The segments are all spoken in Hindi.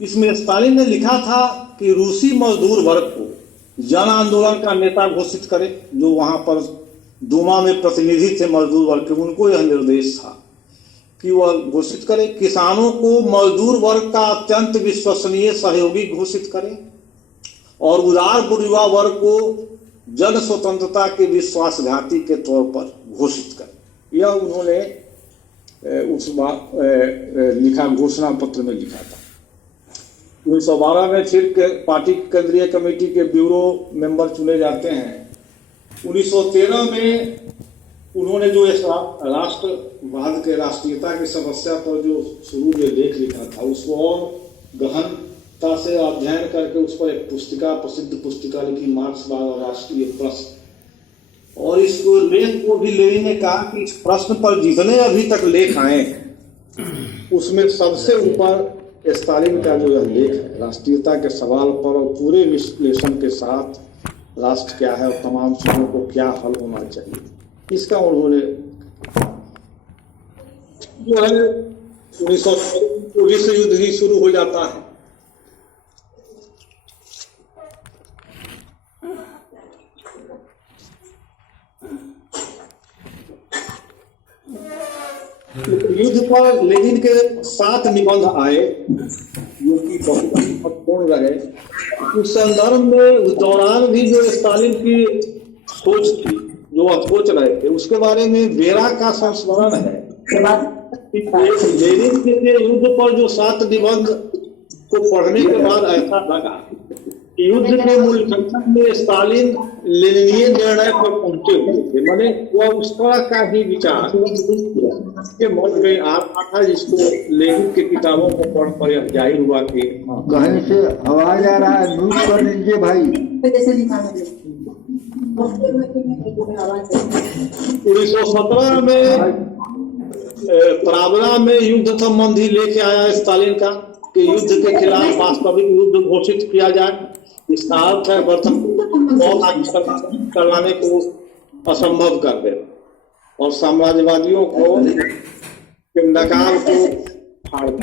इसमें स्टालिन ने लिखा था कि रूसी मजदूर वर्ग को जन आंदोलन का नेता घोषित करे। जो वहां पर दूमा में प्रतिनिधि थे मजदूर वर्ग के, उनको यह निर्देश था कि वह घोषित करे। किसानों को मजदूर वर्ग का अत्यंत विश्वसनीय सहयोगी घोषित करे और उदार बुर्जुआ वर्ग को जन स्वतंत्रता के विश्वासघाती के तौर पर घोषित करे। यह उन्होंने उस लिखा, घोषणा पत्र में लिखा था। 1912 में फिर पार्टी केंद्रीय कमेटी के ब्यूरो मेंबर चुने जाते हैं। 1913 में उन्होंने जो राष्ट्रवाद के राष्ट्रीयता की समस्या पर जो शुरू में लेख लिखा था, उसको और गहनता से अध्ययन करके उस पर एक पुस्तिका, प्रसिद्ध पुस्तिका लिखी, मार्क्सवाद और राष्ट्रीय प्रश्न। और इस लेख को भी लेनिन ने कहा कि इस प्रश्न पर जितने अभी तक लेख आए उसमें सबसे ऊपर स्टालिन का जो यह लेख है, राष्ट्रीयता के सवाल पर और पूरे विश्लेषण के साथ राष्ट्र क्या है और तमाम चीजों को क्या हल होना चाहिए, इसका उन्होंने जो है 1919 से युद्ध ही शुरू हो जाता है। युद्ध पर लेनिन के 7 निबंध आए जो कि बहुत महत्वपूर्ण रहे। उस संदर्भ में उस दौरान भी जो स्टालिन की सोच थी, जो वह सोच रहे थे, उसके बारे में बेरा का संस्मरण है। लेनिन के युद्ध पर जो 7 निबंध को पढ़ने के बाद ऐसा लगा कि युद्ध के मूल्यांकन में स्टालिन लेनिनीय निर्णय पर पहुंचे हुए थे। मैंने वह उस तरह का ही विचार के मन में आ रहा था जिसको लेनिन की किताबों को पढ़ कर यह जाहिर हुआ कि कहीं से आवाज आ रहा है, म्यूट कर दीजिए भाई। 1917 में प्रावरा में युद्ध संबंधी लेके आया स्टालिन का कि युद्ध के खिलाफ वास्तविक युद्ध घोषित किया जाए। इसका अर्थ है करवाने को असंभव कर दे और साम्राज्यवादियों को नकाल को फाड़ दे।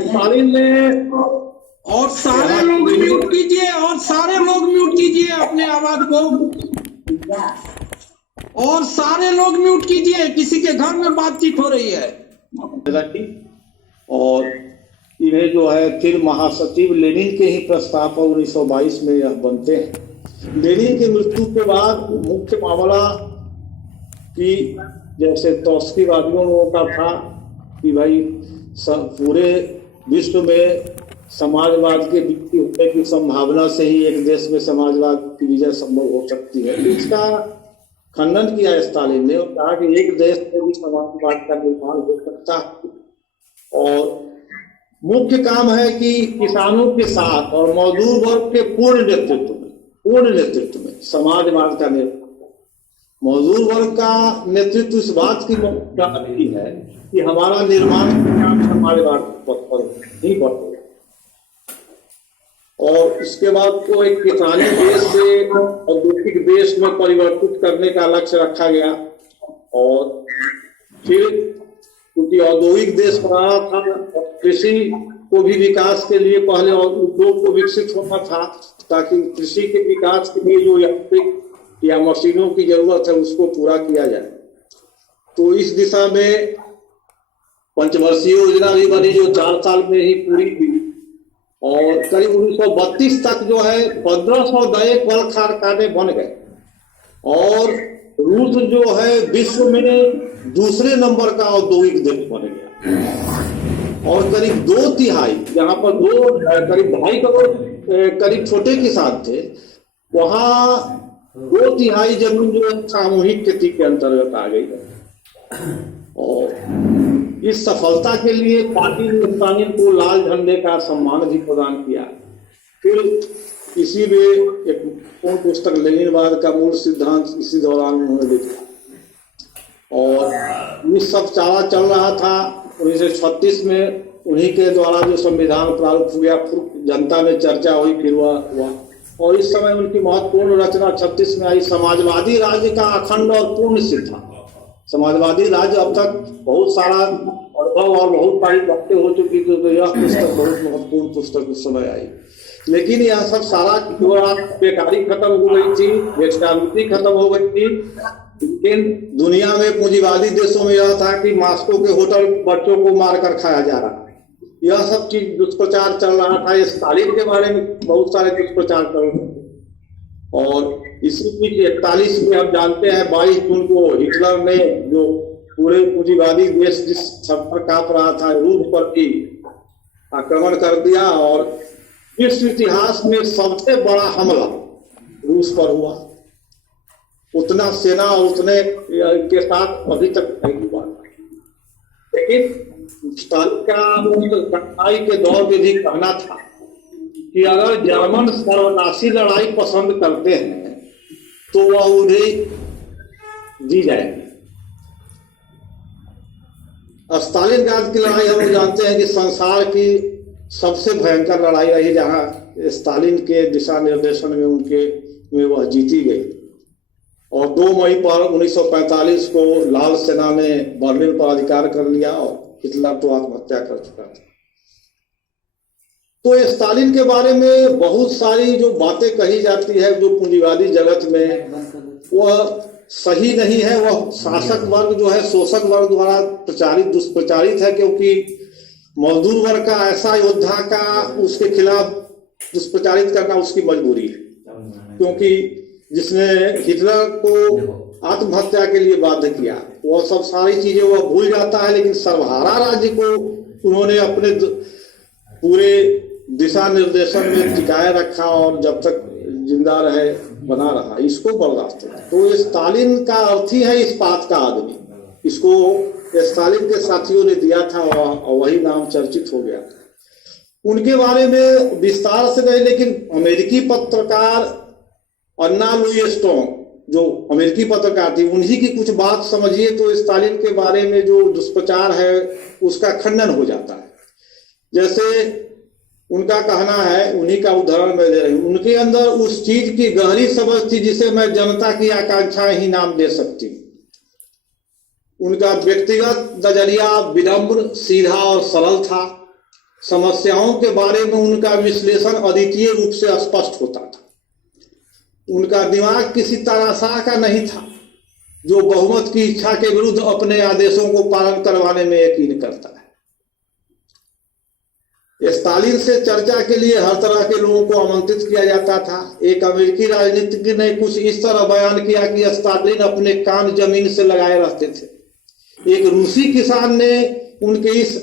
स्टालिन ने और सारे लोग म्यूट कीजिए, और सारे लोग म्यूट कीजिए अपने आवाज को, और सारे लोग म्यूट कीजिए, किसी के घर में बातचीत हो रही है। और इन्हें जो है फिर महासचिव लेनिन के ही प्रस्ताव पर 1922 में यह बनते हैं। लेनिन की मृत्यु के बाद मुख्य मामला कि जैसे ट्रॉट्स्कीवादियों का था कि भाई पूरे विश्व में समाजवाद के विजय होने की संभावना से ही एक देश में समाजवाद की विजय संभव हो सकती है। इसका खंडन किया स्टालिन ने और कहा कि एक देश में भी समाजवाद का निर्माण हो सकता है और मुख्य काम है कि किसानों के साथ और मजदूर वर्ग के पूर्ण नेतृत्व में समाजवाद का नेतृत्व, मजदूर वर्ग का नेतृत्व इस बात की मुख्य है कि हमारा निर्माण समाजवाद पर ही बढ़ेगा। और इसके बाद को एक किसानी देश से औद्योगिक देश में परिवर्तित करने का लक्ष्य रखा गया। और फिर क्योंकि औद्योगिक देश बना था, कृषि को भी विकास के लिए पहले और उद्योग को विकसित होना था ताकि कृषि के विकास के लिए जो यांत्रिक या मशीनों की जरूरत है उसको पूरा किया जाए। तो इस दिशा में पंचवर्षीय योजना भी बनी जो 4 साल में ही पूरी हुई और करीब 1932 तक जो है 1500 नए कल कारखाने बन गए और रूस जो है विश्व में दूसरे नंबर का औद्योगिक देश बन गया। और करीब 2/3 जहाँ पर करीब 2.5 करोड़ करीब छोटे किसान थे, वहाँ 2/3 जमीन जो है सामूहिक खेती के अंतर्गत आ गई है। और इस सफलता के लिए पार्टी ने स्टालिन को लाल झंडे का सम्मान भी प्रदान किया। फिर इसी में एक पुस्तक लेनिनवाद का मूल सिद्धांत इसी दौरान उन्होंने लिखा और ये सब चारा चल रहा था। 1936 में उन्हीं के द्वारा जो संविधान प्रारूप हो गया, जनता में चर्चा हुई, फिर हुआ और इस समय उनकी महत्वपूर्ण रचना 36 में आई, समाजवादी राज्य का अखंड और पूर्ण सिद्धांत। समाजवादी राज्य अब तक बहुत सारा अनुभव और बहुत सारी बातें हो चुकी थी, तो यह पुस्तक बहुत महत्वपूर्ण पुस्तक उस समय आई। लेकिन यह सब सारा बेकारी खत्म हो गई थी, बेस्टामिटी खत्म हो गई थी। लेकिन दुनिया में पूंजीवादी देशों में यह था कि मास्को के होटल बच्चों को मारकर खाया जा रहा है, यह सब चीज दुष्प्रचार चल रहा था। स्टालिन के बारे में बहुत सारे दुष्प्रचार चल रहे थे। और इसी चीज 41 में हम जानते हैं 22 जून को हिटलर ने जो पूरे पूंजीवादी देश जिस सब पर कांप रहा था, रूस पर भी आक्रमण कर दिया और विश्व इतिहास में सबसे बड़ा हमला रूस पर हुआ। उतना सेना और उतने के साथ अभी तक नहीं हुआ। लेकिन स्टालिन का कठिनाई के दौर में भी कहना था कि अगर जर्मन सर्वनाशी लड़ाई पसंद करते हैं तो वह उन्हें दी जाएगी। स्टालिनग्राद की लड़ाई हम जानते हैं कि संसार की सबसे भयंकर लड़ाई रही, जहां स्टालिन के दिशा निर्देशन में वह जीती गई। और 2 मई पर 1945 को लाल सेना ने बर्लिन पर अधिकार कर लिया और हिटलर तो आत्महत्या कर चुका था। तो स्टालिन के बारे में बहुत सारी जो बातें कही जाती है जो पूंजीवादी जगत में, वह सही नहीं है। वह शासक वर्ग जो है, शोषक वर्ग द्वारा दुष्प्रचारित है, क्योंकि मजदूर वर्ग का ऐसा योद्धा का उसके खिलाफ दुष्प्रचारित करना उसकी मजबूरी है, क्योंकि जिसने हिटलर को आत्महत्या के लिए बाध्य किया, वह सब सारी चीजें वह भूल जाता है। लेकिन सर्वहारा राज्य को उन्होंने अपने पूरे दिशा निर्देशन में टिकाए रखा और जब तक जिंदा रहे बना रहा, इसको बर्दाश्त है। तो स्टालिन का अर्थ ही है इस्पात का आदमी, इसको स्टालिन के साथियों ने दिया था और वही नाम चर्चित हो गया। उनके बारे में विस्तार से नहीं, लेकिन अमेरिकी पत्रकार अन्ना लुई स्टोंग जो अमेरिकी पत्रकार थी, उन्हीं की कुछ बात समझिए तो स्टालिन के बारे में जो दुष्प्रचार है उसका खंडन हो जाता है। जैसे उनका कहना है, उन्हीं का उदाहरण मैं दे रही हूँ, उनके अंदर उस चीज की गहरी समझ थी जिसे मैं जनता की आकांक्षा ही नाम दे सकती हूँ। उनका व्यक्तिगत नजरिया विनम्र, सीधा और सरल था। समस्याओं के बारे में उनका विश्लेषण अद्वितीय रूप से स्पष्ट होता था। उनका दिमाग किसी तराशाह का नहीं था जो बहुमत की इच्छा के विरुद्ध अपने आदेशों को पालन करवाने में यकीन करता है। स्टालिन से चर्चा के लिए हर तरह के लोगों को आमंत्रित किया जाता था। एक अमेरिकी राजनीतिज्ञ ने कुछ इस तरह बयान किया कि स्टालिन अपने कान जमीन से लगाए रहते थे। एक रूसी किसान ने उनके इस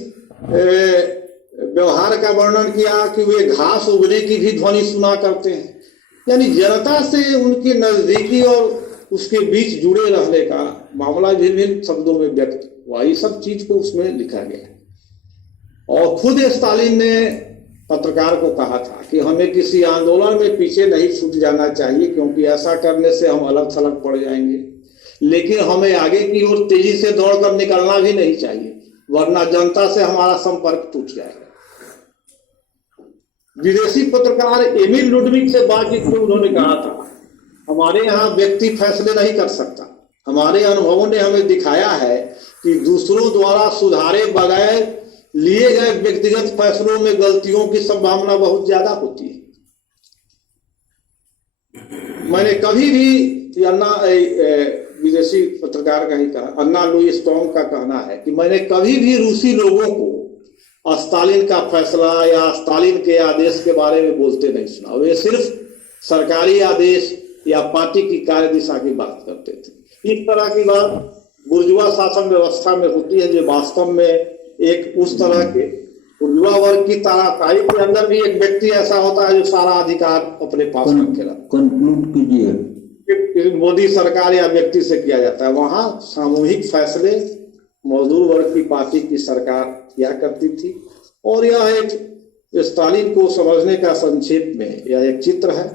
व्यवहार का वर्णन किया कि वे घास उगने की भी ध्वनि सुना करते हैं। यानी जनता से उनके नजदीकी और उसके बीच जुड़े रहने का मामला विभिन्न शब्दों में व्यक्त हुआ। ये सब चीज को उसमें लिखा गया। और खुद स्टालिन ने पत्रकार को कहा था कि हमें किसी आंदोलन में पीछे नहीं छूट जाना चाहिए, क्योंकि ऐसा करने से हम अलग थलग पड़ जाएंगे, लेकिन हमें आगे की ओर तेजी से दौड़कर निकलना भी नहीं चाहिए, वरना जनता से हमारा संपर्क टूट जाएगा। विदेशी पत्रकार एमिल लुडविग से बातचीत में उन्होंने कहा था, हमारे यहाँ व्यक्ति फैसले नहीं कर सकता। हमारे अनुभवों ने हमें दिखाया है कि दूसरों द्वारा सुधारे बगैर लिए गए व्यक्तिगत फैसलों में गलतियों की संभावना बहुत ज्यादा होती है। मैंने कभी भी विदेशी पत्रकार का ही कहा, अन्ना लुई स्टोंग का कहना है कि मैंने कभी भी रूसी लोगों को स्टालिन का फैसला या स्टालिन के आदेश के बारे में बोलते नहीं सुना। वे सिर्फ सरकारी आदेश या पार्टी की कार्य दिशा की बात करते थे। इस तरह की बात बुर्जुआ शासन व्यवस्था में होती है, जो वास्तव में एक उस तरह के बुर्जुआ वर्ग की तानाशाही के अंदर भी एक व्यक्ति ऐसा होता है जो सारा अधिकार अपने पास रखे रहता है। कंक्लूड कीजिए। मोदी सरकार या व्यक्ति से किया जाता है, वहां सामूहिक फैसले मजदूर वर्ग की पार्टी की सरकार किया करती थी। और यह एक स्टालिन को समझने का संक्षेप में यह एक चित्र है।